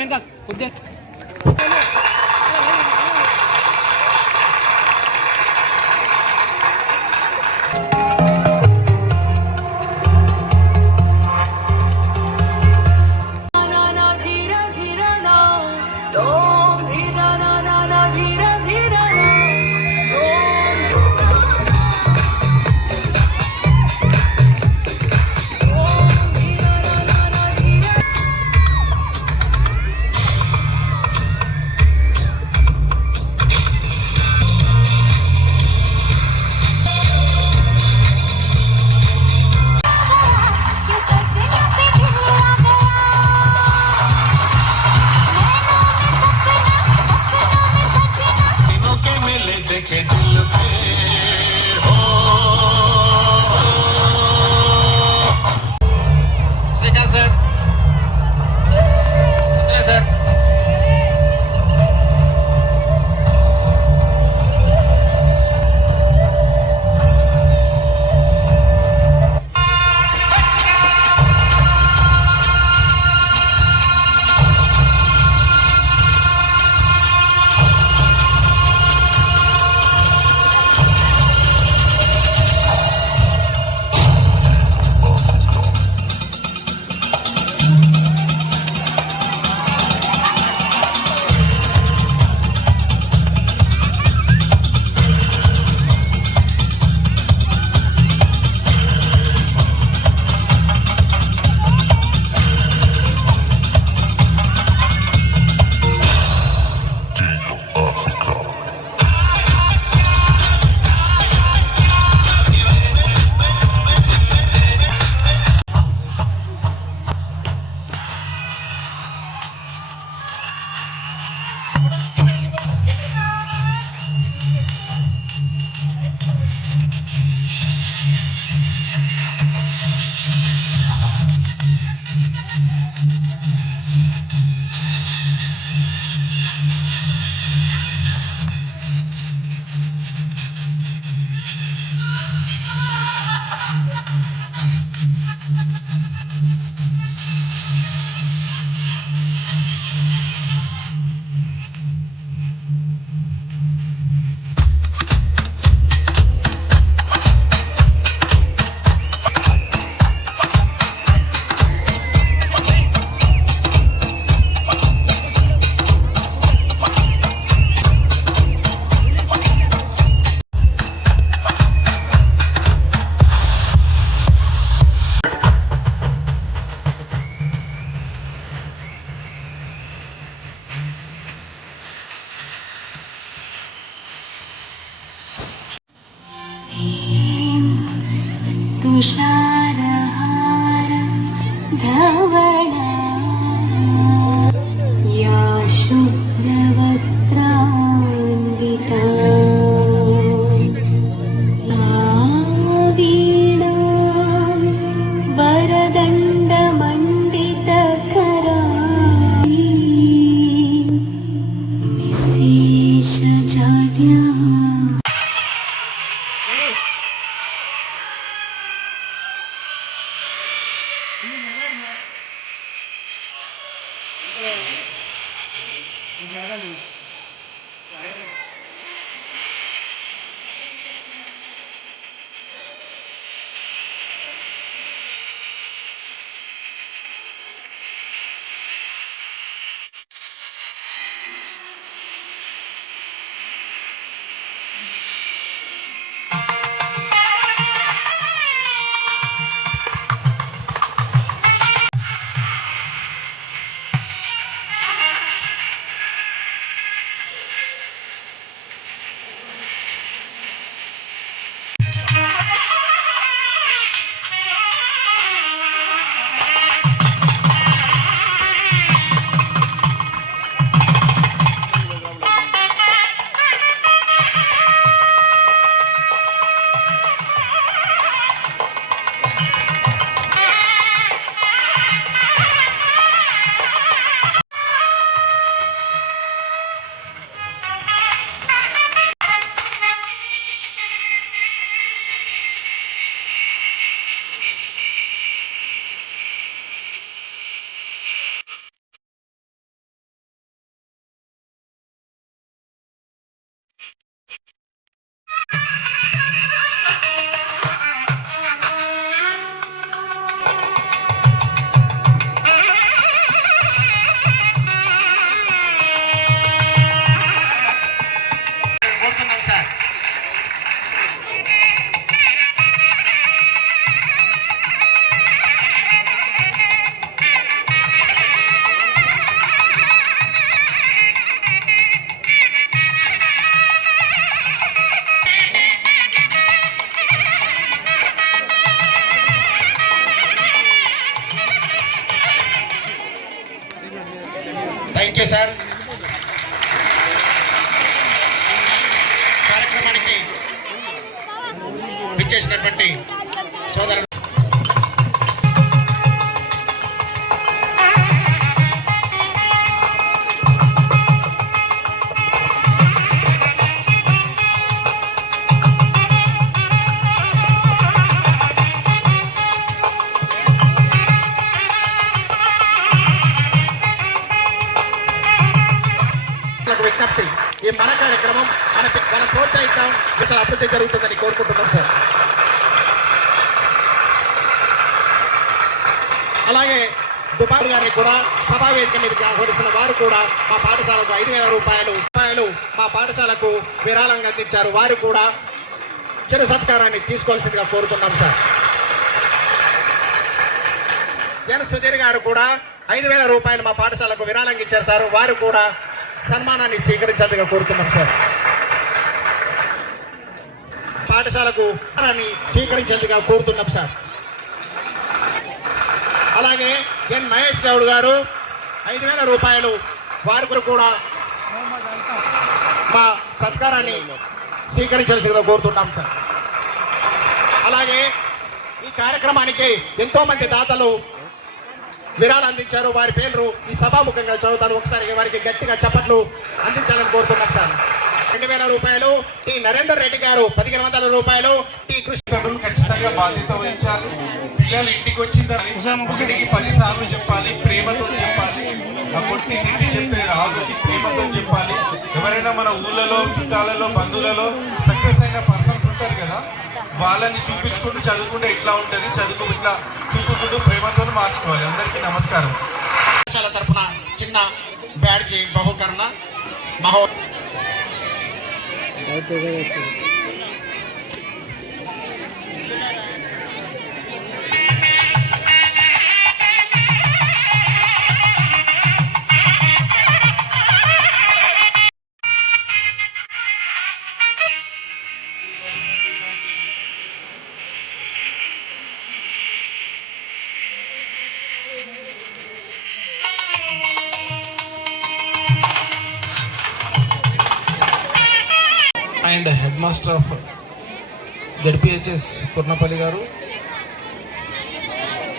వెనక కొద్దిగా तुझ्या థ్యాంక్ యూ సార్. కార్యక్రమానికి ఇచ్చేసినటువంటి సోదరు ఒక ఈ మన కార్యక్రమం మన మనం ప్రోత్సహిద్దాం దేశాల అభివృద్ధి జరుగుతుందని కోరుకుంటున్నాం సార్ అలాగే దుబాయ్ గారిని కూడా సభా వేదిక మీదకి ఆహ్వానిస్తున్న వారు కూడా మా పాఠశాలకు ఐదు వేల రూపాయలు రూపాయలు మా పాఠశాలకు విరాళంగా అందించారు. వారు కూడా చిరు సత్కారాన్ని తీసుకోవాల్సిందిగా కోరుతున్నాం సార్ జన సుధీర్ గారు కూడా ఐదు వేల రూపాయలు మా పాఠశాలకు విరాళంగా ఇచ్చారు సార్ వారు కూడా సన్మానాన్ని స్వీకరించేందుగా కోరుతున్నాం సార్. పాఠశాలకు విరాళాన్ని స్వీకరించాలిగా కోరుతున్నాం సార్. అలాగే ఎన్ మహేష్ గౌడ్ గారు ఐదు వేల రూపాయలు వారికి కూడా మా సత్కారాన్ని స్వీకరించాల్సిందిగా కోరుతున్నాం సార్. అలాగే ఈ కార్యక్రమానికి ఎంతో మంది దాతలు విరాళం అందించారు. వారి పేర్లు ఈ సభాముఖంగా చదువుతాను. ఒకసారి వారికి గట్టిగా చప్పట్లు అందించాలని కోరుతున్నాను సార్ రెండు వేల రూపాయలు టి నరేందర్ రెడ్డి గారు పదిహేను వందల రూపాయలు టి కృష్ణ ఖచ్చితంగా బాధ్యత వహించాలి. పిల్లలు ఇంటికి వచ్చిన ఒకటికి పది సార్లు చెప్పాలి. ప్రేమతో చెప్పాలి. కొట్టి తిట్టి చెప్పే రాదు ప్రేమతో చెప్పాలి. ఎవరైనా మన ఊళ్ళలో చుట్టాలలో బంధువులలో సక్సెస్ అయిన పర్సన్స్ ఉంటారు కదా వాళ్ళని చూపించుకుంటూ చదువుకుంటే ఎట్లా ఉంటుంది? చదువు ఇట్లా చూపుకుంటూ ప్రేమతో మార్చుకోవాలి. అందరికీ నమస్కారం. పాఠశాల తరపున చిన్న బ్యాడ్జి బహుకరణ మహో and head master of ZPHS Kurnapalli గారు.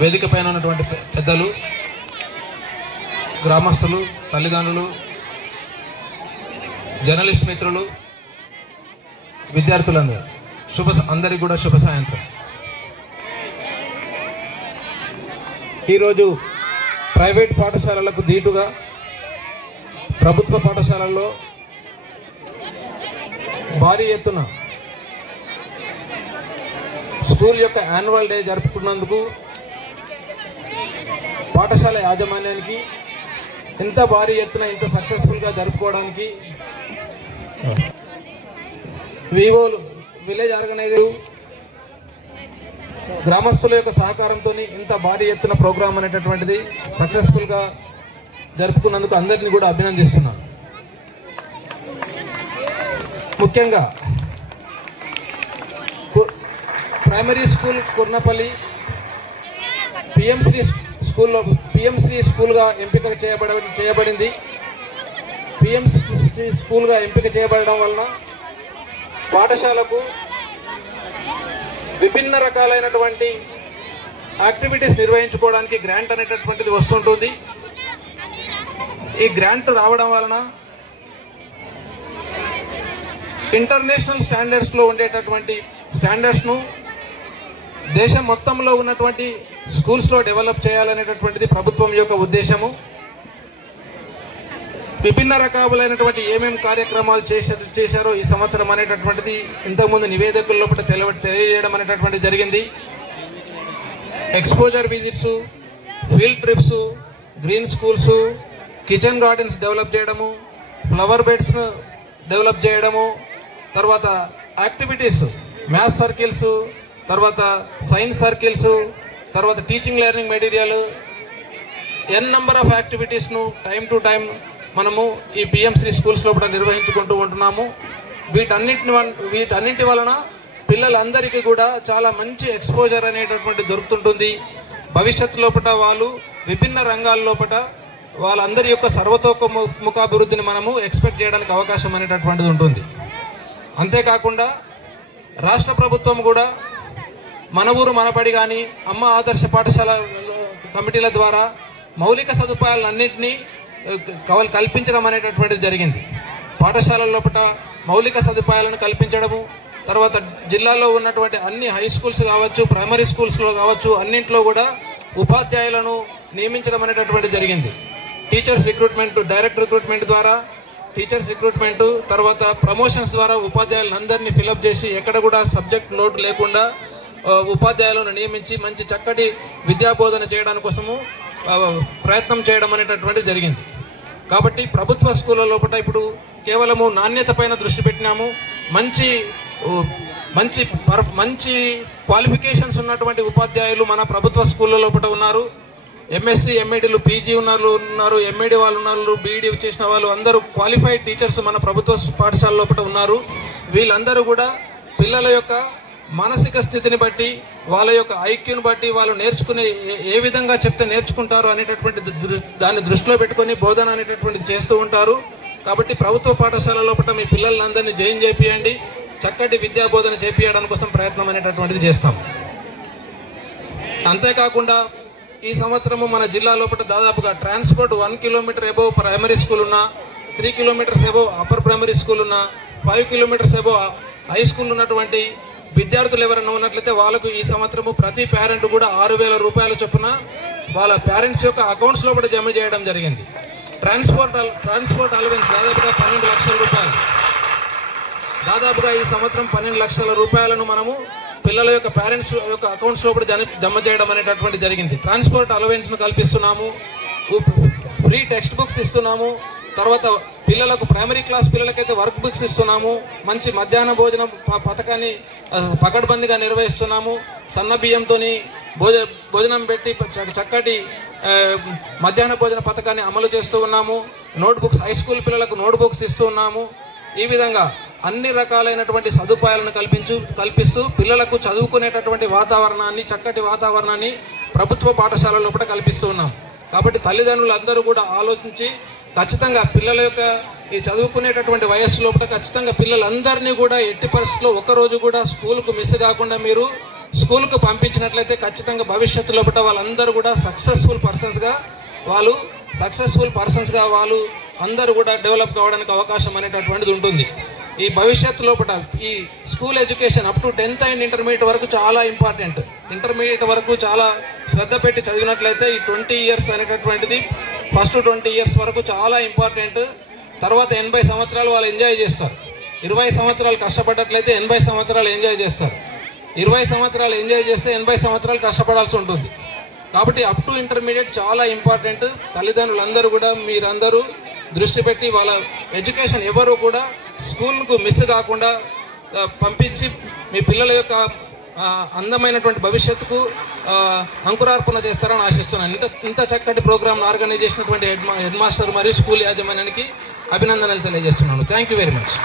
వేదిక పైన ఉన్నటువంటి పెద్దలు గ్రామస్తులు తల్లిదండ్రులు జర్నలిస్ట్ మిత్రులు విద్యార్థులందరూ శుభ స- అందరికీ కూడా శుభ సాయంత్రం. ఈరోజు ప్రైవేట్ పాఠశాలలకు ధీటుగా ప్రభుత్వ పాఠశాలల్లో భారీ ఎత్తున స్కూల్ యొక్క యాన్యువల్ డే జరుపుకున్నందుకు పాఠశాల యాజమాన్యానికి ఎంత భారీ ఎత్తున ఇంత సక్సెస్ఫుల్గా జరుపుకోవడానికి వివోలు విలేజ్ ఆర్గనైజర్ గ్రామస్తుల యొక్క సహకారంతో ఇంత భారీ ఎత్తున ప్రోగ్రాం అనేటటువంటిది సక్సెస్ఫుల్గా జరుపుకున్నందుకు అందరినీ కూడా అభినందిస్తున్నాను ముఖ్యంగా ప్రైమరీ స్కూల్ కుర్నపల్లి పిఎంశ్రీ స్కూల్లో పిఎంశ్రీ స్కూల్గా ఎంపిక చేయబడ చేయబడింది. పిఎంశ్రీ స్కూల్గా ఎంపిక చేయబడడం వలన పాఠశాలకు విభిన్న రకాలైనటువంటి యాక్టివిటీస్ నిర్వహించుకోవడానికి గ్రాంట్ అనేటటువంటిది వస్తుంటుంది. ఈ గ్రాంట్ రావడం వలన ఇంటర్నేషనల్ స్టాండర్డ్స్లో ఉండేటటువంటి స్టాండర్డ్స్ను దేశం మొత్తంలో ఉన్నటువంటి స్కూల్స్లో డెవలప్ చేయాలనేటటువంటిది ప్రభుత్వం యొక్క ఉద్దేశము. విభిన్న రకాలైనటువంటి ఏమేమి కార్యక్రమాలు చేసే చేశారో ఈ సంవత్సరం అనేటటువంటిది ఇంతకుముందు నివేదికల్లో లోపల తెలవ తెలియజేయడం అనేటటువంటి జరిగింది. Exposure visits field trips green schools kitchen gardens develop చేయడము ఫ్లవర్ బెడ్స్ డెవలప్ చేయడము తర్వాత యాక్టివిటీస్ మ్యాథ్స్ సర్కిల్స్ తర్వాత సైన్స్ సర్కిల్స్ తర్వాత teaching learning material N number of యాక్టివిటీస్ను time to time మనము ఈ పిఎంసీ స్కూల్స్ లోపల నిర్వహించుకుంటూ ఉంటున్నాము. వీటన్నిటిని వన్- వలన పిల్లలందరికీ కూడా చాలా మంచి ఎక్స్పోజర్ అనేటటువంటి దొరుకుతుంటుంది. భవిష్యత్తు లోపల వాళ్ళు విభిన్న రంగాల లోపల వాళ్ళందరి యొక్క సర్వతోముఖాభివృద్ధిని మనము ఎక్స్పెక్ట్ చేయడానికి అవకాశం అనేటటువంటిది ఉంటుంది. అంతేకాకుండా రాష్ట్ర ప్రభుత్వం కూడా మన ఊరు మనబడి కానీ అమ్మ ఆదర్శ పాఠశాల కమిటీల ద్వారా మౌలిక సదుపాయాలన్నింటినీ కవల్ కల్పించడం అనేటటువంటిది జరిగింది. పాఠశాలల లోపల మౌలిక సదుపాయాలను కల్పించడము తర్వాత జిల్లాలో ఉన్నటువంటి అన్ని హై స్కూల్స్ కావచ్చు ప్రైమరీ స్కూల్స్లో కావచ్చు అన్నింట్లో కూడా ఉపాధ్యాయులను నియమించడం అనేటటువంటి జరిగింది. టీచర్స్ రిక్రూట్మెంట్ డైరెక్ట్ రిక్రూట్మెంట్ ద్వారా టీచర్స్ రిక్రూట్మెంట్ తర్వాత ప్రమోషన్స్ ద్వారా ఉపాధ్యాయులను అందరినీ ఫిలప్ చేసి ఎక్కడ కూడా సబ్జెక్ట్ లోటు లేకుండా ఉపాధ్యాయులను నియమించి మంచి చక్కటి విద్యాబోధన చేయడానికి కోసము ప్రయత్నం చేయడం అనేటటువంటిది జరిగింది. కాబట్టి ప్రభుత్వ స్కూళ్ళ లోపల ఇప్పుడు కేవలము నాణ్యత పైన దృష్టి పెట్టినాము. మంచి మంచి పర్ మంచి క్వాలిఫికేషన్స్ ఉన్నటువంటి ఉపాధ్యాయులు మన ప్రభుత్వ స్కూళ్ళ లోపల ఉన్నారు. ఎంఎస్సి ఎంఏడీలు పీజీ ఉన్నారు ఉన్నారు ఎంఈడి వాళ్ళు ఉన్నారు బీఈడి చేసిన వాళ్ళు అందరూ క్వాలిఫైడ్ టీచర్స్ మన ప్రభుత్వ పాఠశాల లోపల ఉన్నారు. వీళ్ళందరూ కూడా పిల్లల యొక్క మానసిక స్థితిని బట్టి వాళ్ళ యొక్క ఐక్యూని బట్టి వాళ్ళు నేర్చుకునే ఏ- ఏ విధంగా చెప్తే నేర్చుకుంటారు అనేటటువంటి దాన్ని దృష్టిలో పెట్టుకొని బోధన అనేటటువంటిది చేస్తూ ఉంటారు. కాబట్టి ప్రభుత్వ పాఠశాల లోపల మీ పిల్లలందరినీ జైన్ చేపియండి. చక్కటి విద్యా బోధన చేపించడం కోసం ప్రయత్నం అనేటటువంటిది చేస్తాం. అంతేకాకుండా ఈ సంవత్సరము మన జిల్లా లోపల దాదాపుగా transport one kilometre above primary school ఉన్న three kilometres above upper primary school ఉన్న five kilometres above high school ఉన్నటువంటి విద్యార్థులు ఎవరైనా ఉన్నట్లయితే వాళ్ళకు ఈ సంవత్సరము ప్రతి పేరెంట్ కూడా ఆరు వేల రూపాయల చొప్పున వాళ్ళ పేరెంట్స్ యొక్క అకౌంట్స్లో కూడా జమ చేయడం జరిగింది. ట్రాన్స్పోర్ట్ ట్రాన్స్పోర్ట్ అలవెన్స్ దాదాపుగా పన్నెండు లక్షల రూపాయలు. దాదాపుగా ఈ సంవత్సరం పన్నెండు లక్షల రూపాయలను మనము పిల్లల యొక్క పేరెంట్స్ యొక్క అకౌంట్స్ లోపల జమ చేయడం అనేటటువంటి జరిగింది. ట్రాన్స్పోర్ట్ అలవెన్స్ను కల్పిస్తున్నాము. ఫ్రీ టెక్స్ట్ బుక్స్ ఇస్తున్నాము. తర్వాత పిల్లలకు ప్రైమరీ క్లాస్ పిల్లలకైతే వర్క్ బుక్స్ ఇస్తున్నాము. మంచి మధ్యాహ్న భోజనం ప- పథకాన్ని పకడ్బందీగా నిర్వహిస్తున్నాము. సన్న బియ్యంతో భోజ భోజనం పెట్టి చ- చక్కటి మధ్యాహ్న భోజన పథకాన్ని అమలు చేస్తూ ఉన్నాము. నోట్ బుక్స్ హై స్కూల్ పిల్లలకు నోట్ బుక్స్ ఇస్తూ ఉన్నాము. ఈ విధంగా అన్ని రకాలైనటువంటి సదుపాయాలను కల్పించు కల్పిస్తూ పిల్లలకు చదువుకునేటటువంటి వాతావరణాన్ని చక్కటి వాతావరణాన్ని ప్రభుత్వ పాఠశాలల లోపల కల్పిస్తూ ఉన్నాం. కాబట్టి తల్లిదండ్రులు అందరూ కూడా ఆలోచించి ఖచ్చితంగా పిల్లల యొక్క ఈ చదువుకునేటటువంటి వయస్సు లోపల ఖచ్చితంగా పిల్లలందరినీ కూడా ఎట్టి పరిస్థితుల్లో ఒకరోజు కూడా స్కూల్కు మిస్ కాకుండా మీరు స్కూల్కు పంపించినట్లయితే ఖచ్చితంగా భవిష్యత్తు లోపల వాళ్ళందరూ కూడా సక్సెస్ఫుల్ పర్సన్స్గా వాళ్ళు సక్సెస్ఫుల్ పర్సన్స్గా వాళ్ళు అందరూ కూడా డెవలప్ కావడానికి అవకాశం అనేటటువంటిది ఉంటుంది. ఈ భవిష్యత్తు లోపల ఈ school education up to tenth and intermediate వరకు చాలా ఇంపార్టెంట్. ఇంటర్మీడియట్ వరకు చాలా శ్రద్ధ పెట్టి చదివినట్లయితే ఈ ట్వంటీ ఇయర్స్ అనేటటువంటిది ఫస్ట్ ట్వంటీ ఇయర్స్ వరకు చాలా ఇంపార్టెంట్. తర్వాత ఎనభై సంవత్సరాలు వాళ్ళు ఎంజాయ్ చేస్తారు. ఇరవై సంవత్సరాలు కష్టపడ్డట్లయితే ఎనభై సంవత్సరాలు ఎంజాయ్ చేస్తారు. ఇరవై సంవత్సరాలు ఎంజాయ్ చేస్తే ఎనభై సంవత్సరాలు కష్టపడాల్సి ఉంటుంది. కాబట్టి అప్ టు ఇంటర్మీడియట్ చాలా ఇంపార్టెంట్. తల్లిదండ్రులందరూ కూడా మీరందరూ దృష్టి పెట్టి వాళ్ళ ఎడ్యుకేషన్ ఎవరు కూడా స్కూల్కు మిస్ కాకుండా పంపించి మీ పిల్లల యొక్క అందమైనటువంటి భవిష్యత్తుకు అంకురార్పణ చేస్తారని ఆశిస్తున్నాను. ఇంత ఇంత చక్కటి ప్రోగ్రామ్ ఆర్గనైజ్ చేసినటువంటి హెడ్ హెడ్ మాస్టర్ మరియు స్కూల్ యాజమాన్యానికి అభినందనలు తెలియజేస్తున్నాను. Thank you very much